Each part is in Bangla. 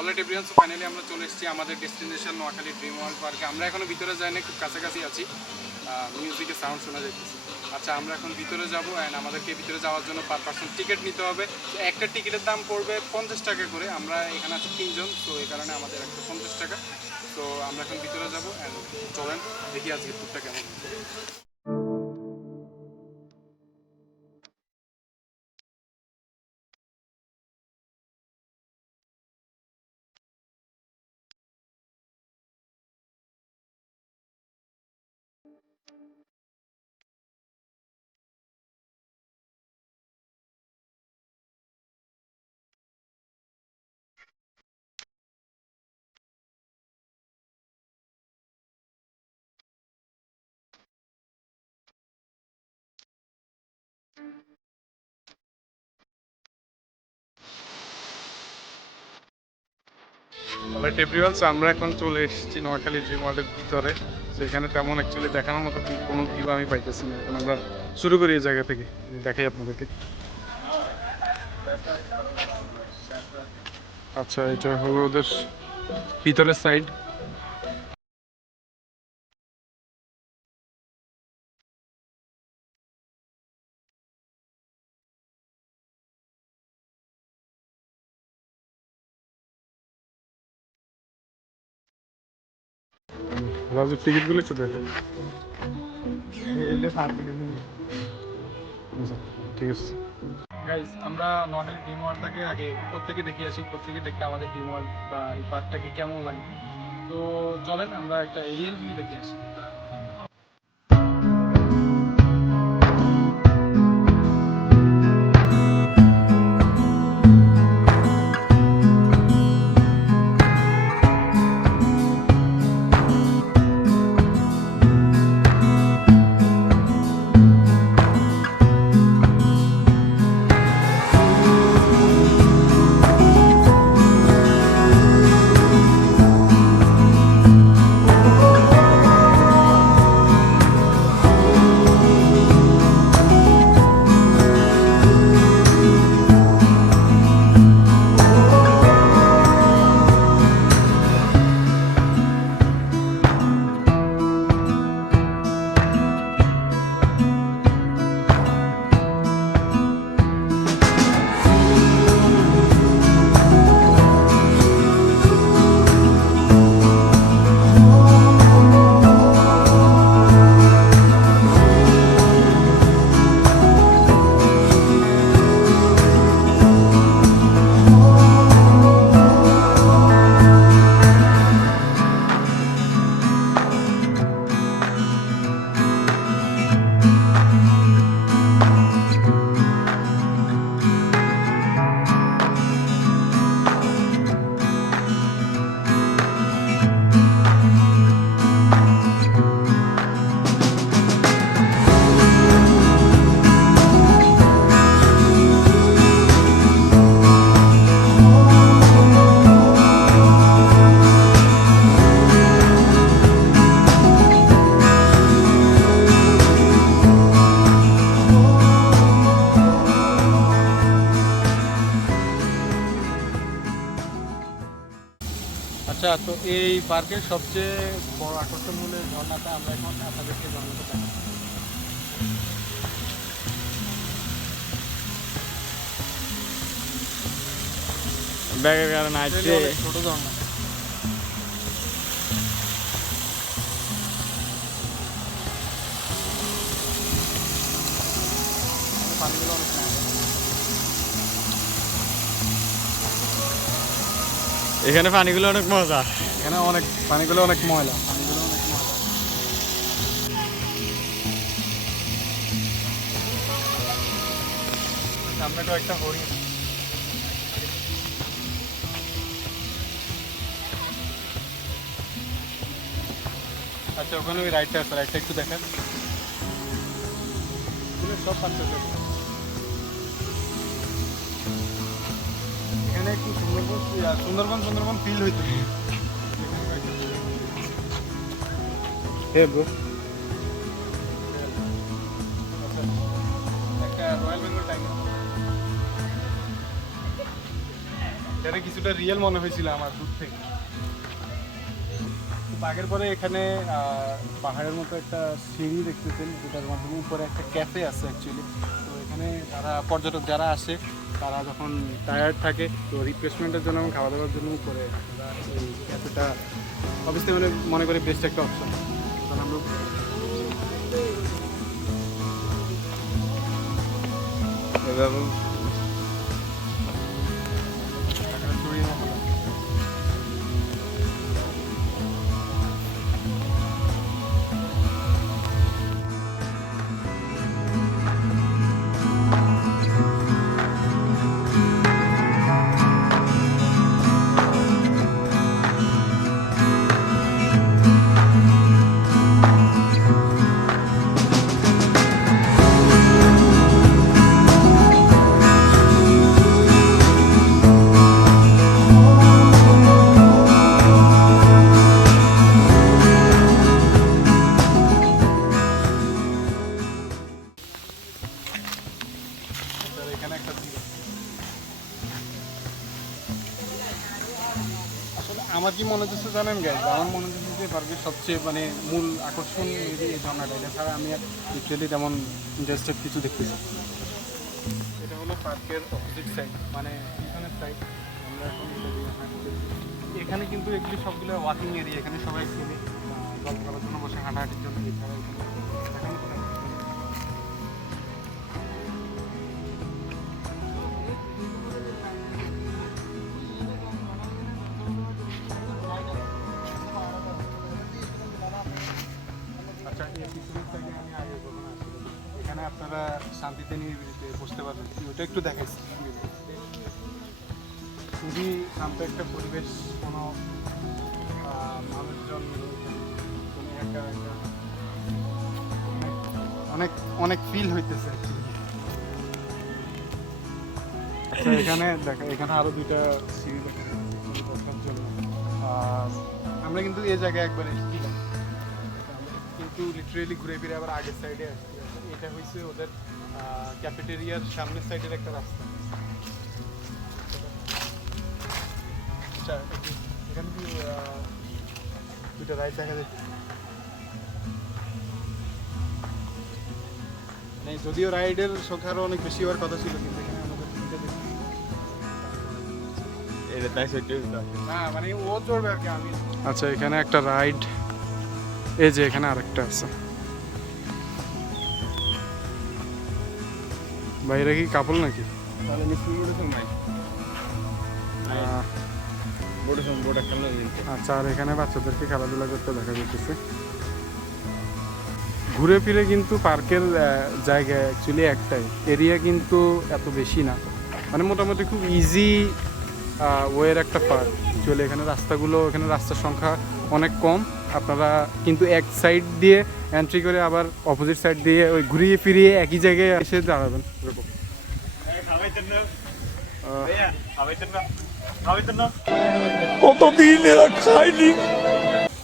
অলরেডি এভরিওয়ান ফাইনালি আমরা চলে এসেছি আমাদের ডেস্টিনেশন নোয়াখালী ড্রিম ওয়ার্ল্ড পার্কে আমরা এখনও ভিতরে যাই না খুব কাছাকাছি আছি। মিউজিকের সাউন্ড শোনা যাইতেছে। আচ্ছা আমরা এখন ভিতরে যাব অ্যান্ড আমাদেরকে ভিতরে যাওয়ার জন্য পার পার্সন টিকিট নিতে হবে। একটা টিকিটের দাম পড়বে পঞ্চাশ টাকা করে। আমরা এখানে আছি তিনজন তো এই কারণে আমাদের একশো পঞ্চাশ টাকা। তো আমরা এখন ভিতরে যাব অ্যান্ড চলেন, দেখি আজকে ট্যুরটা কেমন। অলরেডি এভরিওয়ানস আমরা এখন চলে এসেছি নোয়াখালী ড্রিম ওয়ার্ল্ডের ভিতরে। সেখানে তেমন অ্যাকচুয়ালি দেখানোর মতো কোনো ভিউ আমি পাইতেছি না। এখন আমরা শুরু করি এই জায়গা থেকে। দেখাই আপনাদেরকে। আচ্ছা এটা হলো ওদের ভিতরের সাইড রাজুর টিকিটগুলো একটু দেখে। আচ্ছা, ঠিক আছে। গাইজ আমরা নোয়াখালী ডিম ওয়ার্ডটাকে আগে থেকে দেখে আসি উপর থেকে দেখতে আমাদের ডিম ওয়ার্ড বা এই পার্কটাকে কেমন লাগে। তো চলেন আমরা একটা এরিয়াল ভিউ দেখে আসি। আচ্ছা তো এই পার্কের সবচেয়ে বড় আকর্ষণ হলো ঝর্ণাটা। আমরা এখন আপনাদেরকে ঝর্ণাটা দেখাবো। ব্যাগের কারণে আসছে। ছোট ঝর্ণা। পানিগুলো অনেক এখানে পানিগুলো অনেক মজা। এখানে অনেক, পানিগুলো অনেক ময়লা। হরিণ। আচ্ছা ওখানে ওই রাইডটা আছে রাইডটা একটু দেখেন। সব পার্থক্য এখানে একটু সুন্দরবন সুন্দরবন সুন্দরবন ফিল হইতে। Hey bro. একটা রয়্যাল বেঙ্গল টাইগার এখানে কিছুটা রিয়েল মনে হয়েছিল আমার দূর থেকে। বাঘের পরে এখানে আহ, পাহাড়ের মতো একটা সিঁড়ি দেখতেছেন যেটার মাধ্যমে উপরে একটা ক্যাফে আছে অ্যাকচুয়ালি তো এখানে যারা পর্যটক যারা আসে তারা যখন টায়ার্ড থাকে, তো রিফ্রেশমেন্টের জন্য এবং খাওয়া দাওয়ার জন্য করে এতটা অবশ্যই মানে মনে করি বেস্ট একটা অপশন কারণ আমরা এভাবে আমার কি মনে হচ্ছে জানেন গাইজ আমার মনে হচ্ছে যে পার্কের সবচেয়ে মানে মূল আকর্ষণ এই ঝর্ণাটা, এটা ছাড়া আমি অ্যাকচুয়ালি তেমন ইন্টারেস্টেড কিছু দেখতেছি এটা হলো পার্কের অপোজিট সাইড মানে পিছনের সাইড আমরা এখন। এখানে কিন্তু এগুলি সবগুলো ওয়াকিং এরিয়া এখানে সবাই খেলে গল্প করার জন্য বসে হাঁটাহাঁটির জন্য এছাড়া এখানে এখানে আপনারা শান্তিতে নিরিবিলিতে বসতে পারবেন। ওটা একটু দেখাইছি। খুবই শান্ত একটা পরিবেশ, কোনো মানুষজন, কোনো একা একা। অনেক- অনেক ফিল হইতেছে আচ্ছা এখানে দেখা, এখানে আরও দুইটা সিঁড়ি দেখা যাচ্ছে বসার জন্য। আর আমরা কিন্তু এই জায়গায় একবার এসেছিলাম কিন্তু লিটারেলি ঘুরে ফিরে আবার আগের সাইডে আসছি। এটা হয়েছে ওদের ক্যাফেটেরিয়ার সামনের সাইডের একটা রাস্তা। আচ্ছা এখানে- কি দুটো রাইড দেখা যাচ্ছে মানে যদিও রাইডের সংখ্যা আরও অনেক বেশি হওয়ার কথা ছিল কিন্তু এখানে আমাদের তিনটে দেখছি। এটা তাই না মানে ও চড়বে আর কি আমি আচ্ছা এখানে একটা রাইড। এই যে এখানে আরেকটা আছে। বাইরে কি কাপল নাকি? একটা আচ্ছা আর এখানে বাচ্চাদেরকে খেলাধুলা করতে দেখা যাচ্ছে ঘুরে ফিরে কিন্তু পার্কের জায়গা অ্যাকচুয়ালি একটাই। এরিয়া কিন্তু এত বেশি না। মানে মোটামুটি খুব ইজি ওয়ের একটা পার্ক। অ্যাকচুয়ালি এখানে রাস্তাগুলো এখানে রাস্তার সংখ্যা অনেক কম। আপনারা কিন্তু এক সাইড দিয়ে এন্ট্রি করে আবার অপোজিট সাইড দিয়ে ওই ঘুরিয়ে ফিরিয়ে একই জায়গায় এসে দাঁড়াবেন। এরকম আহ,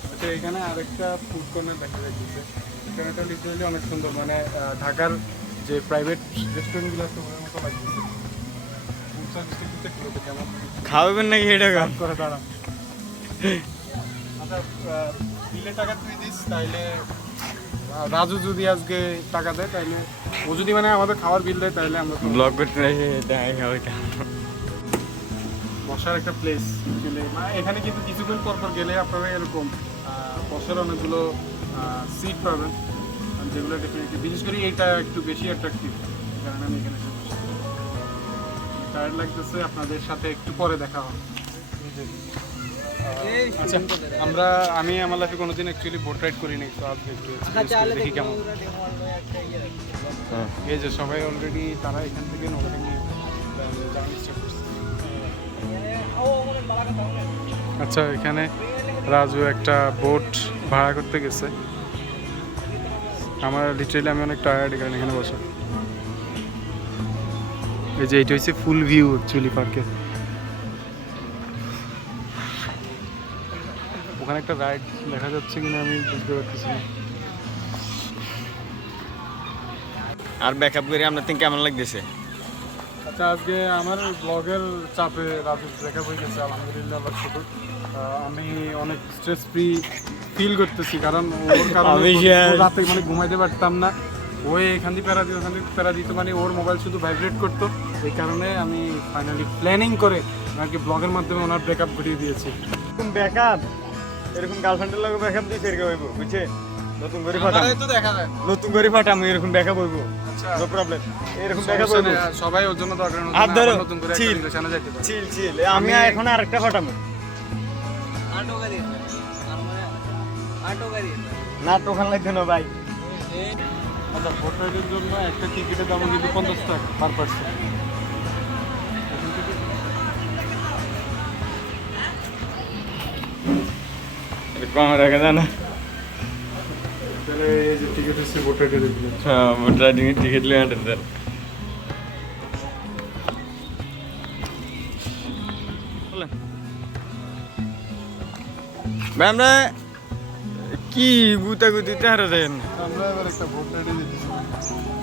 আচ্ছা এখানে আরেকটা ফুড কর্নার দেখা যাচ্ছে। এখানেটা লিটারালি অনেক সুন্দর মানে ঢাকার যে প্রাইভেট রেস্টুরেন্টগুলো আছে ওদের মতো লাগছে ফুড কেমন খাওয়াবেন নাকি এটা করে আহ, বিলে টাকা তুই দিস তাইলে রাজু যদি আজকে টাকা দেয় তাইলে ও যদি মানে আমাদের খাওয়ার বিল দেয় তাহলে আমরা ব্লগ করতে বসার একটা প্লেস গেলে এখানে কিন্তু কিছুক্ষণ পর পর গেলে আপনারা এরকম বসার অনেকগুলো সিট পাবেন। যেগুলো ডেফিনেটলি বিশেষ করে এইটা একটু বেশি অ্যাট্রাকটিভ কারণ আমি এখানে টায়ার্ড লাগতেছে আপনাদের সাথে একটু পরে দেখা হবে। আচ্ছা আমরা আমি আমার লাইফে কোনোদিন অ্যাকচুয়ালি বোট রাইড করিনি তো আজকে একটু দেখি কেমন। এই যে সবাই অলরেডি তারা এখান থেকে জার্নি স্টার্ট করছে। আচ্ছা এখানে রাজু একটা বোট ভাড়া করতে গেছে। আমার লিটারেলি আমি অনেক টায়ার্ড এখানে এখানে বসে। এই যে এটা হচ্ছে ফুল ভিউ অ্যাকচুয়ালি পার্কের ওখানে একটা রাইড দেখা যাচ্ছে কিনা আমি বুঝতে পারতেছি না। আর ব্যাকআপ করে আপনার থেকে কেমন লাগতেছে? আচ্ছা আজকে আমার ব্লগের চাপে রাজু ব্রেকআপ হয়ে গেছে আলহামদুলিল্লাহ শুকুর। আমি অনেক স্ট্রেস ফ্রি ফিল করতেছি কারণ ওর কারণে রাতে মানে ঘুমাইতে পারতাম না। ও এখান থেকে প্যারা দিত ওখান থেকে প্যারা দিত মানে ওর মোবাইল শুধু ভাইব্রেট করতো। এই কারণে আমি ফাইনালি প্ল্যানিং করে ওনাকে ব্লগের মাধ্যমে ওনার ব্রেকআপ ঘটিয়ে দিয়েছি। ব্যাকআপ এরকম গার্লফ্রেন্ডের লগে ব্যাকআপ দিছে এরকম হইব বুঝছেন নতুন করে ফাটাম। নতুন করে ফাটাম এরকম ব্যাকআপ হইব নো প্রবলেম এরকম ব্যাকআপ হইব সবাই ওর জন্য দরকার নতুন করে চিল চিল চিল আমি এখন আরেকটা ফাটাম। আটো গাড়ি না তো খান লাগবে না ভাই? আচ্ছা ভোটারের জন্য একটা টিকিটের দাম কিন্তু পঞ্চাশ টাকা পার পার্সেন্ট কম রাখা যায় না তাহলে এই যে টিকিট লিয়ে আটেন আমরা কি গুতা গুতিতে হারা যায় আমরা এবার একটা ভোট রাইডে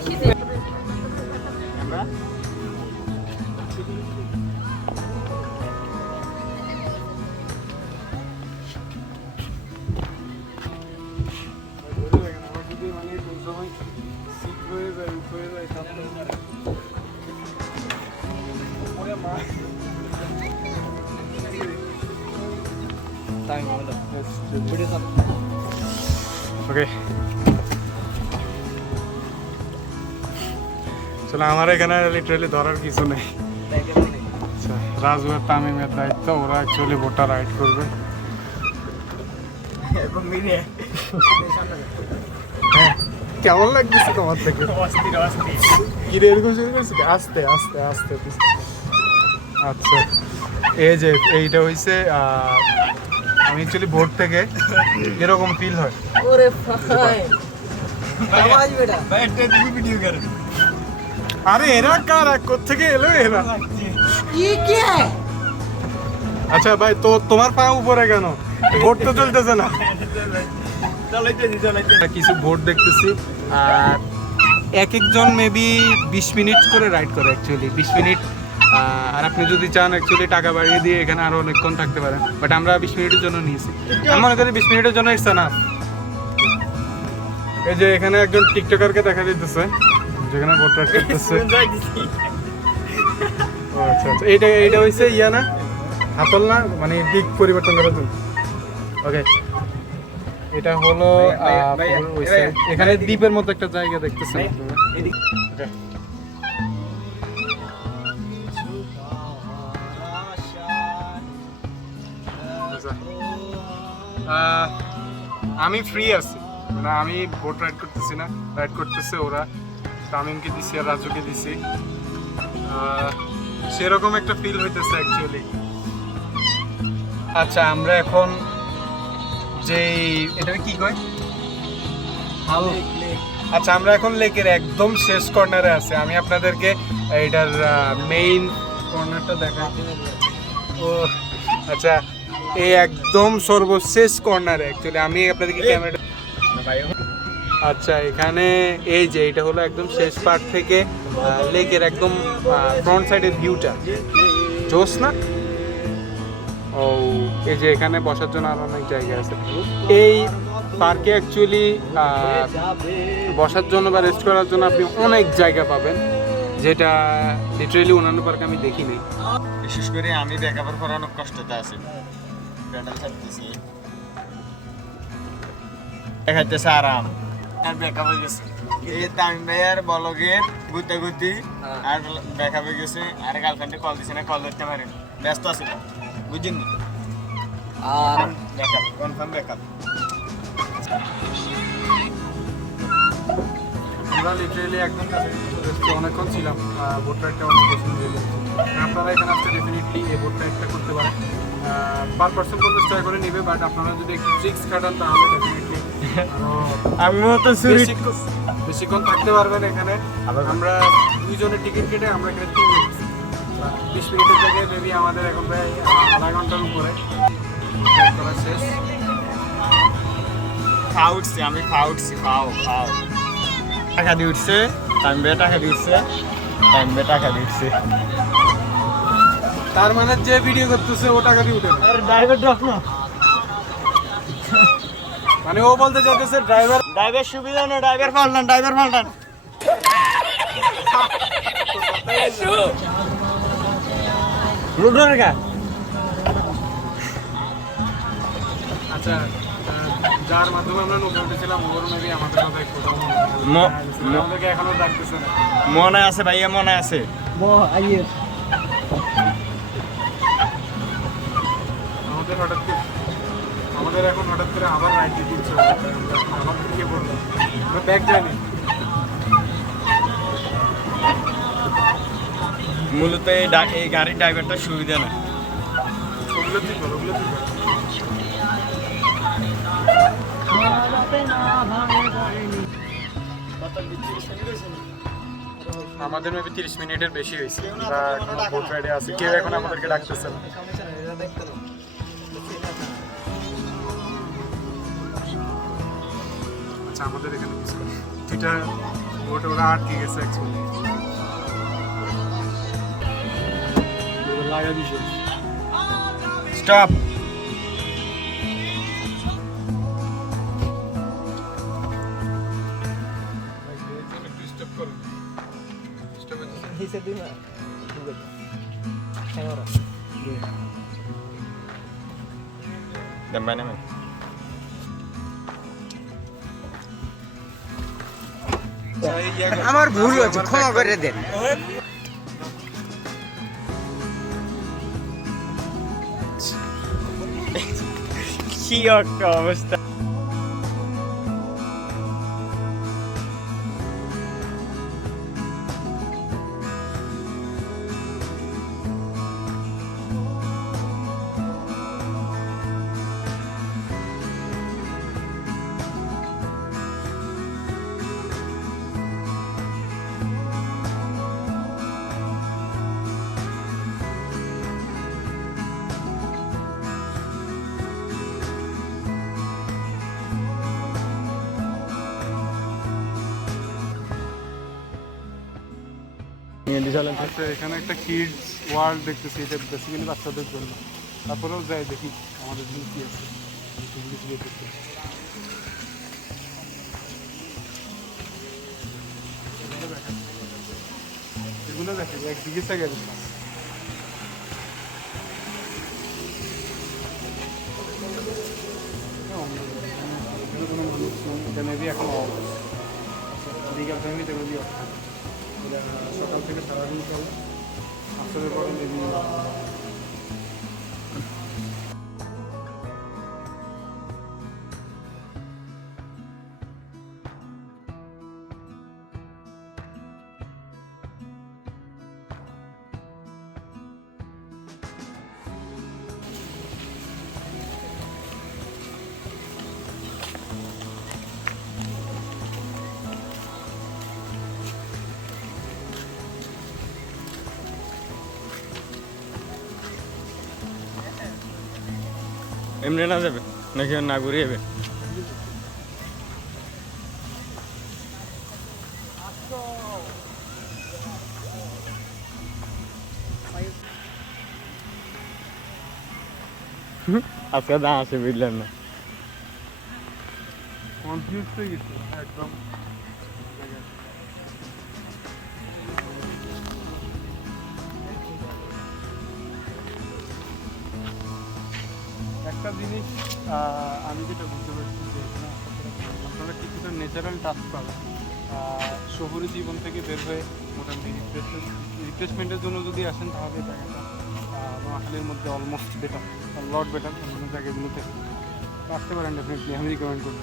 পাশে যে আমরা চলো আমার এখানে লিটারালি ধরার কিছু নেই। আচ্ছা রাজু আর তামিমের দায়িত্ব ওরা অ্যাকচুয়ালি ভোটার রাইড করবে। হ্যাঁ কেমন লাগতেছে তোমার থেকে অস্থির অস্থির। কি রে এরকম শুরু করছি আস্তে আস্তে আস্তে আচ্ছা এই যে এইটা হইছে আমি অ্যাকচুয়ালি ভোর থেকে এরকম ফিল হয়। ওরে ভাই। আওয়াজ বেটা ভাই একটা ভিডিও করে আরে এরা কারা? কোথেকে এলো এরা? কি কি? আচ্ছা ভাই তো তোমার পা উপরে কেন? ভোট তো চলতেছে না। কিছু ভোট দেখতেছি আর এক একজন মেবি বিশ মিনিট করে রাইড করে অ্যাকচুয়ালি বিশ মিনিট আর আপনি যদি চান অ্যাকচুয়ালি টাকা বাড়িয়ে দিয়ে এখানে আরও অনেকক্ষণ থাকতে পারেন। বাট আমরা বিশ মিনিটের জন্য নিয়েছি। আমার মনে করি বিশ মিনিটের জন্য এসছে না। এই যে এখানে একজন টিকটকারকে দেখা দিতেছে যেখানে রাইড করতেছে আচ্ছা আচ্ছা। এইটা এইটা হইছে ইয়া না? হাতল না? মানে দিক পরিবর্তন করার জন্য। ওকে এটা হলো। এখানে দ্বীপের মতো একটা জায়গা দেখতেছেন. আচ্ছা। আমি ফ্রি আছি। মানে আমি বোট রাইড করতেছি না। রাইড করতেছে ওরা। তামিমকে দিছি আর রাজুকে দিছি। সেরকম একটা ফিল হইতেছে অ্যাকচুয়ালি আচ্ছা আমরা এখন যেই এটা কি কয়? আচ্ছা আমরা এখন লেকের একদম শেষ কর্নারে আছে। আমি আপনাদেরকে এটার মেইন কর্নারটা দেখাই ও আচ্ছা এই একদম সর্বশেষ কর্নারে অ্যাকচুয়ালি আমি আপনাদেরকে ক্যামেরা আচ্ছা এখানে এই যে এটা হলো একদম শেষ পার্ট থেকে লেকের একদম ফ্রন্ট সাইডের ভিউটা জোস না ও, এই যে এখানে বসার জন্য আরও অনেক জায়গা আছে। এই পার্কে অ্যাকচুয়ালি বসার জন্য বা রেস্ট করার জন্য আপনি অনেক জায়গা পাবেন, যেটা লিটারেলি অন্যান্য পার্কে আমি দেখিনি। বিশেষ করে আমি ব্যাকআপের পর অনেক কষ্টতে আছি। পেডাল ছাড়তেছি। দেখাইতেছে আরাম। আর ব্যাকআপ হয়ে গেছে। এই তামিম ভাইয়ার বলগের গুতে গুতি আর ব্যাকআপ হয়ে গেছে আর গার্লফ্রেন্ডে কল দিছে না কল ধরতে পারেন। ব্যস্ত আছে বুঝছেন আর ব্যাকআপ কনফার্ম ব্যাকআপ আমরা লিটারেলি অনেকক্ষণ ছিলাম বোট রাইডটা অনেক আপনারা এখানে আসতে ডেফিনেটলি এই বোট রাইডটা করতে পারেন। পার পার্সন পঞ্চাশ টাকা করে নেবে বাট আপনারা যদি একটু ট্রিক্স খাটান তাহলে আরও আমিও তো চুরি বেশিক্ষণ থাকতে পারবেন এখানে। আমরা দুইজনের টিকিট কেটে আমরা এখানে তিন বিশ মিনিটের জায়গায় মেবি আমাদের এখন প্রায় আধা ঘণ্টার উপরে। করা শেষ। খাওয়া উঠছে আমি খাওয়া উঠছি খাও খাও। টাকা দিয়ে উঠছে টাইম বে টাকা দিয়ে উঠছে টাইম বে টাকা দিয়ে উঠছে। তার মানে যে ভিডিও করতেছে ও টাকা দিয়ে উঠে। আরে ড্রাইভার ড্রপ না। মানে ও বলতে চাইতেছে ড্রাইভার ড্রাইভার সুবিধা না ড্রাইভার পাল্টান ড্রাইভার পাল্টান রুডোর আচ্ছা যার মাধ্যমে এখনও মনে আছে ভাইয়া মনে আছে। আমাদের হঠাৎ আমাদের এখন হঠাৎ করে আবার রাইড। এখন আবার ঢুকে পড়ল আমরা ব্যাগ যাইনি মূলত এই এই গাড়ির ড্রাইভারটা সুবিধা না। ওগুলো তুই কর ওগুলো তুই কর। আমাদের মেবি তিরিশ মিনিটের বেশি হয়েছে। আমরা এখনও বোট রাইডে আছি। কেউ এখন আমাদেরকে ডাকতেছে না। হচ্ছে আমাদের এখানে দুইটা ওটা ওরা আটকে গেছে অ্যাকচুয়ালি লাগা দিছে স্টপ হিসেবে দিন ক্যামেরা দেন আমার ভুল হয়েছে ক্ষমা করে দেন। কি একটা অবস্থা? আচ্ছা এখানে একটা কিডস ওয়ার্ল্ড দেখতেছি, এটা বেসিক্যালি বাচ্চাদের জন্য তারপরেও যাই দেখি, আমাদের জন্য কি আছে। এগুলো দেখা। দেখে একদিকে থেকে থেকে সারাদিন চলে। আসলে পরে মেবি এমনি না যাবে? নাকি না ঘুরিয়ে যাবে আজকে দাঁড়া আছে বুঝলেন না। কনফিউজ হয়ে গেছে, একদম। জিনিস আমি যেটা বুঝতে পারছি যে আপনারা কিছুটা ন্যাচারাল টাচ পাবেন। শহুরি জীবন থেকে বের হয়ে মোটামুটি রিফ্রেশমেন্টের জন্য যদি আসেন তাহলে জায়গাটা নোয়াখালীর মধ্যে অলমোস্ট বেটার লট বেটার অন্য জায়গাগুলোতে। আসতে পারেন ডেফিনেটলি আমি রিকমেন্ড করব।